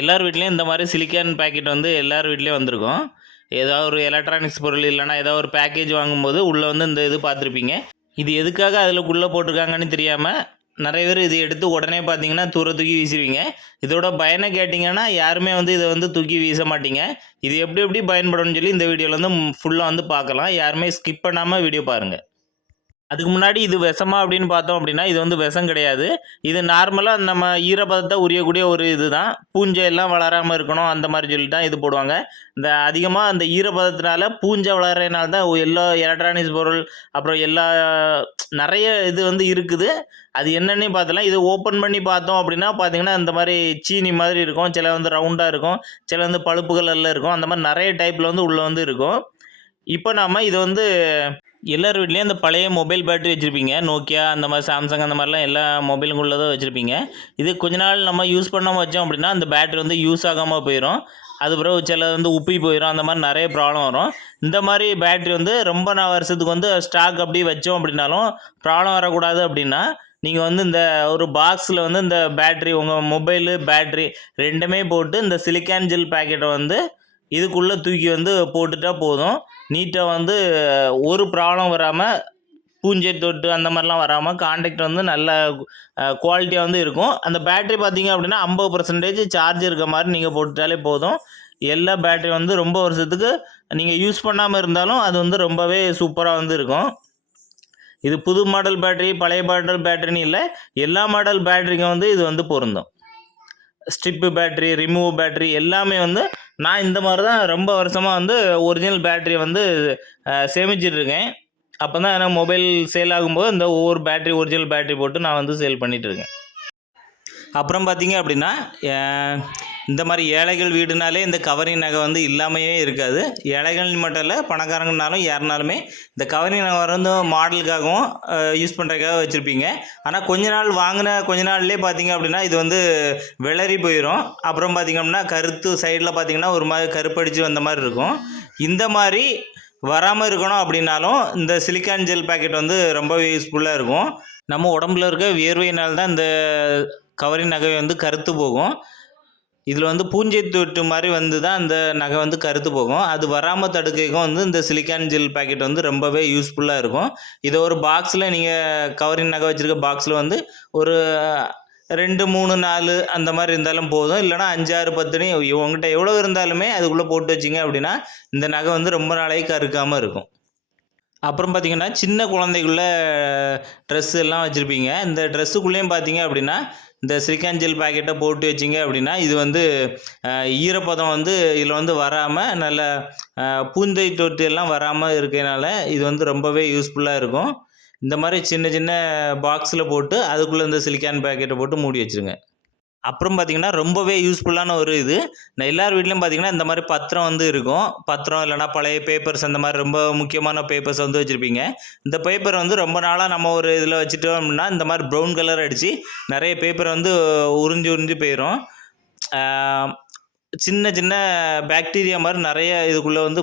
எல்லார் வீட்லேயும் இந்த மாதிரி சிலிக்கான் பேக்கெட் வந்து எல்லார் வீட்லேயும் வந்திருக்கும். ஏதாவது ஒரு எலக்ட்ரானிக்ஸ் பொருள் இல்லைனா ஏதாவது ஒரு பேக்கேஜ் வாங்கும்போது உள்ளே வந்து இந்த இது பார்த்துருப்பீங்க. இது எதுக்காக அதுக்குள்ளே போட்டிருக்காங்கன்னு தெரியாமல் நிறைய பேர் இது எடுத்து உடனே பார்த்தீங்கன்னா தூர தூக்கி வீசிடுவீங்க. இதோட பயனை கேட்டிங்கன்னா யாருமே வந்து இதை வந்து தூக்கி வீச மாட்டீங்க. இது எப்படி எப்படி பயன்படும்னு சொல்லி இந்த வீடியோவில் வந்து ஃபுல்லாக வந்து பார்க்கலாம். யாருமே ஸ்கிப் பண்ணாமல் வீடியோ பாருங்கள். அதுக்கு முன்னாடி இது விஷமா அப்படின்னு பார்த்தோம் அப்படின்னா இது வந்து விஷம் கிடையாது. இது நார்மலாக நம்ம ஈரப்பதத்தை உரியக்கூடிய ஒரு இது தான். பூஞ்சை எல்லாம் வளராமல் இருக்கணும் அந்த மாதிரி சொல்லி தான் இது போடுவாங்க. இந்த அதிகமாக அந்த ஈரப்பதத்தினால பூஞ்சை வளர்றதுனால தான் எல்லா எலக்ட்ரானிக்ஸ் பொருள் அப்புறம் எல்லா நிறைய இது வந்து இருக்குது. அது என்னென்னு பார்த்தலாம். இது ஓப்பன் பண்ணி பார்த்தோம் அப்படின்னா பார்த்தீங்கன்னா இந்த மாதிரி சீனி மாதிரி இருக்கும். சில வந்து ரவுண்டாக இருக்கும், சில வந்து பழுப்பு கலரில் இருக்கும். அந்த மாதிரி நிறைய டைப்பில் வந்து உள்ளே வந்து இருக்கும். இப்போ நம்ம இது வந்து எல்லார் வீட்லேயும் இந்த பழைய மொபைல் பேட்டரி வச்சுருப்பீங்க. நோக்கியா அந்த மாதிரி சாம்சங் அந்த மாதிரிலாம் எல்லா மொபைலுக்கும் உள்ளதும் வச்சுருப்பீங்க. இது கொஞ்ச நாள் நம்ம யூஸ் பண்ணாமல் வச்சோம் அப்படின்னா அந்த பேட்டரி வந்து யூஸ் ஆகாமல் போயிடும். அது பிறகு சில வந்து உப்பி போயிடும். அந்த மாதிரி நிறைய ப்ராப்ளம் வரும். இந்த மாதிரி பேட்டரி வந்து ரொம்ப வருஷத்துக்கு வந்து ஸ்டாக் அப்படி வச்சோம் அப்படின்னாலும் ப்ராப்ளம் வரக்கூடாது அப்படின்னா நீங்கள் வந்து இந்த ஒரு பாக்ஸில் வந்து இந்த பேட்ரி உங்கள் மொபைலு பேட்ரி ரெண்டுமே போட்டு இந்த சிலிக்கான் ஜெல் பேக்கெட்டை வந்து இதுக்குள்ளே தூக்கி வந்து போட்டுட்டா போதும். நீட்டாக வந்து ஒரு ப்ராப்ளம் வராமல் பூஞ்சை தொட்டு அந்த மாதிரிலாம் வராமல் கான்டாக்ட் வந்து நல்ல குவாலிட்டியாக வந்து இருக்கும். அந்த பேட்ரி பார்த்தீங்க அப்படின்னா 50% சார்ஜ் இருக்க மாதிரி நீங்கள் போட்டுட்டாலே போதும். எல்லா பேட்ரி வந்து ரொம்ப வருஷத்துக்கு நீங்கள் யூஸ் பண்ணாமல் இருந்தாலும் அது வந்து ரொம்பவே சூப்பராக வந்து இருக்கும். இது புது மாடல் பேட்ரி பழைய மாடல் பேட்டரின்னு இல்லை, எல்லா மாடல் பேட்டரிக்கும் வந்து இது வந்து பொருந்தும். ஸ்ட்ரிப்பு பேட்ரி ரிமூவ் பேட்ரி எல்லாமே வந்து நான் இந்த மாதிரி தான் ரொம்ப வருஷமாக வந்து ஒரிஜினல் பேட்டரியை வந்து சேமிச்சிட்ருக்கேன். அப்போ தான் எனக்கு மொபைல் சேல் ஆகும்போது இந்த ஒவ்வொரு பேட்டரி ஒரிஜினல் பேட்டரி போட்டு நான் வந்து சேல் பண்ணிகிட்ருக்கேன். அப்புறம் பார்த்தீங்க அப்படின்னா இந்த மாதிரி ஏழைகள் வீடுனாலே இந்த கவரிங் நகை வந்து இல்லாமையே இருக்காது. ஏழைகள் மட்டும் இல்லை, பணக்காரங்கனாலும் யாருனாலுமே இந்த கவரிங் நகை வந்து மாடலுக்காகவும் யூஸ் பண்ணுறதுக்காக வச்சுருப்பீங்க. ஆனால் கொஞ்ச நாள்லேயே பார்த்தீங்க அப்படின்னா இது வந்து விளறி போயிடும். அப்புறம் பார்த்திங்க அப்படின்னா கருத்து சைடில் பார்த்திங்கன்னா ஒரு மாதிரி கருப்படிச்சு வந்த மாதிரி இருக்கும். இந்த மாதிரி வராமல் இருக்கணும் அப்படின்னாலும் இந்த சிலிக்கான் ஜெல் பேக்கெட் வந்து ரொம்பவே யூஸ்ஃபுல்லாக இருக்கும். நம்ம உடம்புல இருக்க வியர்வையினால் தான் இந்த கவரிங் நகை வந்து கருத்து போகும். இதில் வந்து பூஞ்சை தொட்டு மாதிரி வந்து தான் அந்த நகை வந்து கருத்து போகும். அது வராமல் தடுக்கைக்கும் வந்து இந்த சிலிக்கான் ஜெல் பேக்கெட் வந்து ரொம்பவே யூஸ்ஃபுல்லாக இருக்கும். இதை ஒரு பாக்ஸில் நீங்கள் கவரிங் நகை வச்சுருக்க பாக்ஸில் வந்து ஒரு 2, 3, 4 அந்த மாதிரி இருந்தாலும் போதும். இல்லைனா 5, 6, 10 உங்கள்கிட்ட எவ்வளோ இருந்தாலுமே அதுக்குள்ளே போட்டு வச்சிங்க அப்படின்னா இந்த நகை வந்து ரொம்ப நாளைக்கு கருக்காமல் இருக்கும். அப்புறம் பார்த்திங்கன்னா சின்ன குழந்தைக்குள்ள ட்ரெஸ்ஸு எல்லாம் வச்சுருப்பீங்க. இந்த ட்ரெஸ்ஸுக்குள்ளேயும் பார்த்தீங்க அப்படின்னா இந்த சிலிக்கான் ஜெல் பேக்கெட்டை போட்டு வச்சிங்க அப்படின்னா இது வந்து ஈரப்பதம் வந்து இதில் வந்து வராமல் நல்ல பூஞ்சை தொட்டு எல்லாம் வராமல் இருக்கனால இது வந்து ரொம்பவே யூஸ்ஃபுல்லாக இருக்கும். இந்த மாதிரி சின்ன சின்ன பாக்ஸில் போட்டு அதுக்குள்ளே இந்த சிலிக்கான் பேக்கெட்டை போட்டு மூடி வச்சுருங்க. அப்புறம் பார்த்திங்கன்னா ரொம்பவே யூஸ்ஃபுல்லான ஒரு இது எல்லார் வீட்லேயும் பார்த்திங்கன்னா இந்த மாதிரி பத்திரம் வந்து இருக்கும். பத்திரம் இல்லைனா பழைய பேப்பர்ஸ் அந்த மாதிரி ரொம்ப முக்கியமான பேப்பர்ஸ் வந்து வச்சுருப்பீங்க. இந்த பேப்பர் வந்து ரொம்ப நாளாக நம்ம ஒரு இதில் வச்சுட்டோம் அப்படின்னா இந்த மாதிரி ப்ரௌன் கலர் அடித்து நிறைய பேப்பர் வந்து உறிஞ்சி போயிடும். சின்ன சின்ன பாக்டீரியா மாதிரி நிறைய இதுக்குள்ளே வந்து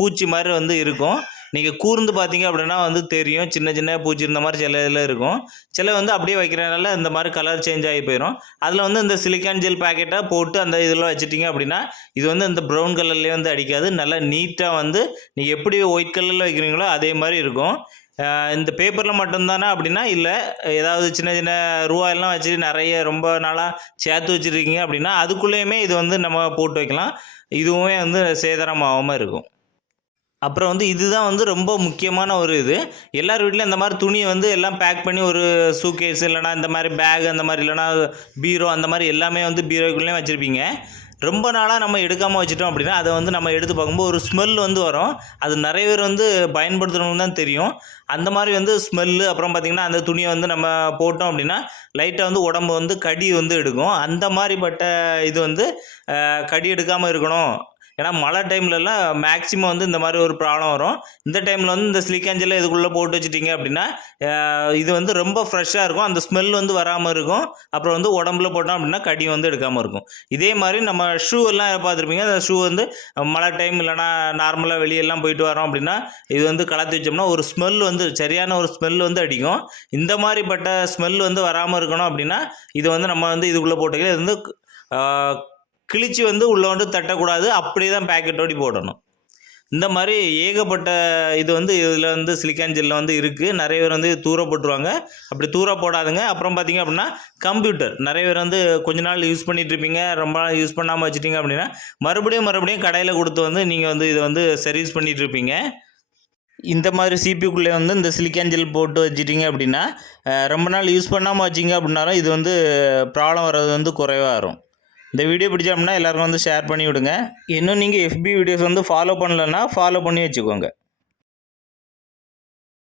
பூச்சி மாதிரி வந்து இருக்கும். நீங்கள் கூர்ந்து பார்த்தீங்க அப்படின்னா வந்து தெரியும் சின்ன சின்ன பூச்சி இந்த மாதிரி சில இதில் இருக்கும். சில வந்து அப்படியே வைக்கிறனால இந்த மாதிரி கலர் சேஞ்ச் ஆகி போயிடும். அதில் வந்து இந்த சிலிக்கான் ஜெல் பேக்கெட்டை போட்டு அந்த இதில் வச்சுட்டிங்க அப்படின்னா இது வந்து இந்த ப்ரௌன் கலர்லேயே வந்து அடிக்காது. நல்லா நீட்டாக வந்து நீங்கள் எப்படி ஒயிட் கலரில் வைக்கிறீங்களோ அதே மாதிரி இருக்கும். இந்த பேப்பரில் மட்டும்தானே அப்படின்னா இல்லை, ஏதாவது சின்ன சின்ன ரூபாயெல்லாம் வச்சுட்டு நிறைய ரொம்ப நாளாக சேர்த்து வச்சுருக்கீங்க அப்படின்னா அதுக்குள்ளேயுமே இது வந்து நம்ம போட்டு வைக்கலாம். இதுவுமே வந்து சேதாரமாகாமல் இருக்கும். அப்புறம் வந்து இதுதான் வந்து ரொம்ப முக்கியமான ஒரு இது. எல்லார் வீட்லையும் இந்த மாதிரி துணியை வந்து எல்லாம் பேக் பண்ணி ஒரு சூட்கேஸ் இல்லைனா இந்த மாதிரி பேக் அந்த மாதிரி இல்லைனா பீரோ அந்த மாதிரி எல்லாமே வந்து பீரோக்குள்ளேயும் வச்சுருப்பீங்க. ரொம்ப நாளாக நம்ம எடுக்காமல் வச்சுட்டோம் அப்படின்னா அதை வந்து நம்ம எடுத்து பார்க்கும்போது ஒரு ஸ்மெல் வந்து வரும். அது நிறைய பேர் வந்து பயன்படுத்தணும்னு தான் தெரியும். அந்த மாதிரி வந்து ஸ்மெல்லு அப்புறம் பார்த்திங்கன்னா அந்த துணியை வந்து நம்ம போட்டோம் அப்படின்னா லைட்டாக வந்து உடம்பு வந்து கடி வந்து எடுக்கும். அந்த மாதிரிப்பட்ட இது வந்து கடி எடுக்காமல் இருக்கணும். ஏன்னா மழை டைம்லலாம் மேக்ஸிமம் வந்து இந்த மாதிரி ஒரு ப்ராப்ளம் வரும். இந்த டைமில் வந்து இந்த சிலிக்கான் ஜெல்லை இதுக்குள்ளே போட்டு வச்சுட்டிங்க அப்படின்னா இது வந்து ரொம்ப ஃப்ரெஷ்ஷாக இருக்கும். அந்த ஸ்மெல் வந்து வராமல் இருக்கும். அப்புறம் வந்து உடம்புல போட்டோம் அப்படின்னா கடி வந்து எடுக்காமல் இருக்கும். இதே மாதிரி நம்ம ஷூ எல்லாம் பார்த்துருப்பீங்க. அந்த ஷூ வந்து மழை டைம் இல்லைனா நார்மலாக வெளியெல்லாம் போயிட்டு வரோம் அப்படின்னா இது வந்து கலத்தி வச்சோம்னா ஒரு ஸ்மெல் வந்து சரியான ஒரு ஸ்மெல் வந்து அடிக்கும். இந்த மாதிரிப்பட்ட ஸ்மெல் வந்து வராமல் இருக்கணும் அப்படின்னா இது வந்து நம்ம வந்து இதுக்குள்ளே போட்டுக்கலாம். இது வந்து கிழிச்சு வந்து உள்ளே வந்து தட்டக்கூடாது, அப்படியே தான் பேக்கெட்டோடி போடணும். இந்த மாதிரி ஏகப்பட்ட இது வந்து இதில் வந்து சிலிக்கான் ஜெல்லில் வந்து இருக்குது. நிறைய பேர் வந்து தூர போட்டுருவாங்க. அப்படி தூர போடாதுங்க. அப்புறம் பார்த்திங்க அப்படின்னா கம்ப்யூட்டர் நிறைய பேர் வந்து கொஞ்ச நாள் யூஸ் பண்ணிகிட்ருப்பீங்க, ரொம்ப நாள் யூஸ் பண்ணாமல் வச்சுட்டிங்க அப்படின்னா மறுபடியும் கடையில் கொடுத்து வந்து நீங்கள் வந்து இதை வந்து சர்வீஸ் பண்ணிகிட்ருப்பீங்க. இந்த மாதிரி சிபிக்குள்ளே வந்து இந்த சிலிக்கான் ஜெல் போட்டு வச்சிட்டிங்க அப்படின்னா ரொம்ப நாள் யூஸ் பண்ணாமல் வச்சிங்க அப்படின்னாலும் இது வந்து ப்ராப்ளம் வர்றது வந்து குறைவாக வரும். இந்த வீடியோ பிடிச்சா அப்படின்னா எல்லாருக்கும் வந்து ஷேர் பண்ணி விடுங்க. இன்னும் நீங்கள் FB வீடியோஸ் வந்து ஃபாலோ பண்ணலன்னா ஃபாலோ பண்ணி வச்சுக்கோங்க.